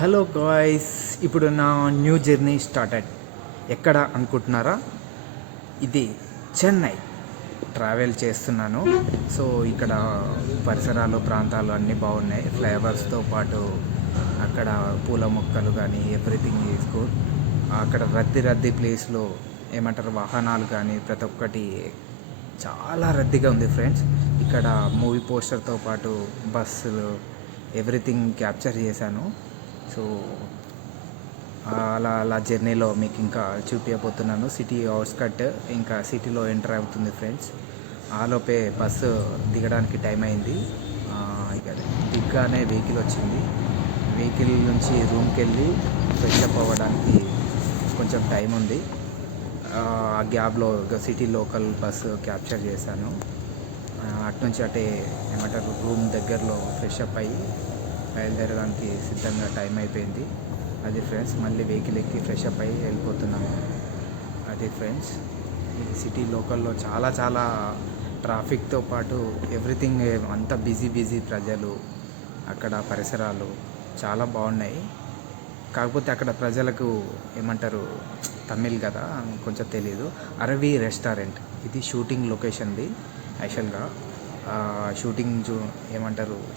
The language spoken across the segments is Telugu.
హలో గాయ్స్, ఇప్పుడు నా న్యూ జర్నీ స్టార్టెడ్. ఎక్కడ అనుకుంటున్నారా? ఇది చెన్నై ట్రావెల్ చేస్తున్నాను. సో ఇక్కడ పరిసరాలు ప్రాంతాలు అన్నీ బాగున్నాయి. ఫ్లైఓవర్స్తో పాటు అక్కడ పూల మొక్కలు కానీ ఎవ్రీథింగ్ ఈజ్ గుడ్. అక్కడ రద్దీ ప్లేస్లో ఏమంటారు వాహనాలు కానీ ప్రతి ఒక్కటి చాలా రద్దీగా ఉంది ఫ్రెండ్స్. ఇక్కడ మూవీ పోస్టర్తో పాటు బస్సులు ఎవ్రీథింగ్ క్యాప్చర్ చేశాను. సో అలా జర్నీలో మీకు ఇంకా చూపించబోతున్నాను. సిటీ అవుట్స్కట్ ఇంకా సిటీలో ఎంటర్ అవుతుంది ఫ్రెండ్స్. ఆలోపే బస్సు దిగడానికి టైం అయింది. ఇక దిగ్గానే వెహికల్ వచ్చింది. వెహికల్ నుంచి రూమ్కి వెళ్ళి ఫ్రెష్ అప్ అవ్వడానికి కొంచెం టైం ఉంది. ఆ గ్యాప్లో సిటీ లోకల్ బస్సు క్యాప్చర్ చేశాను. అటునుంచి అటే ఏమంటారు రూమ్ దగ్గరలో ఫ్రెష్ అప్ అయ్యి బయలుదేరడానికి సిద్ధంగా టైం అయిపోయింది. అది ఫ్రెండ్స్, మళ్ళీ వెహికల్ ఎక్కి ఫ్రెష్ అప్ అయ్యి వెళ్ళిపోతున్నాము. అది ఫ్రెండ్స్, ఈ సిటీ లోకల్లో చాలా ట్రాఫిక్తో పాటు ఎవ్రీథింగ్ అంతా బిజీ ప్రజలు, అక్కడ పరిసరాలు చాలా బాగున్నాయి. కాకపోతే అక్కడ ప్రజలకు ఏమంటారు తమిళ్ కదా కొంచెం తెలియదు. అరవి రెస్టారెంట్ ఇది షూటింగ్ లొకేషన్ది. యాక్చువల్గా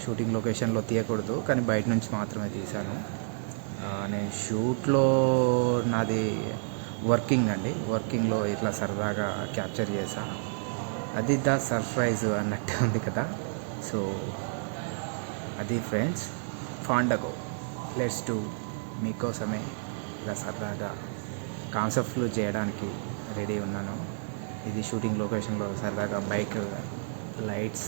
షూటింగ్ లొకేషన్లో తీయకూడదు, కానీ బయట నుంచి మాత్రమే తీశాను. నేను షూట్లో నాది వర్కింగ్లో ఇట్లా సరదాగా క్యాప్చర్ చేశాను. అది ద సర్ప్రైజ్ అన్నట్టు ఉంది కదా. సో అది ఫ్రెండ్స్, ఫాండగో లెట్స్ డూ మీకోసమే ఇలా సరదాగా కాన్సెప్ట్లు చేయడానికి రెడీ ఉన్నాను. ఇది షూటింగ్ లొకేషన్లో సరదాగా బైక్ లైట్స్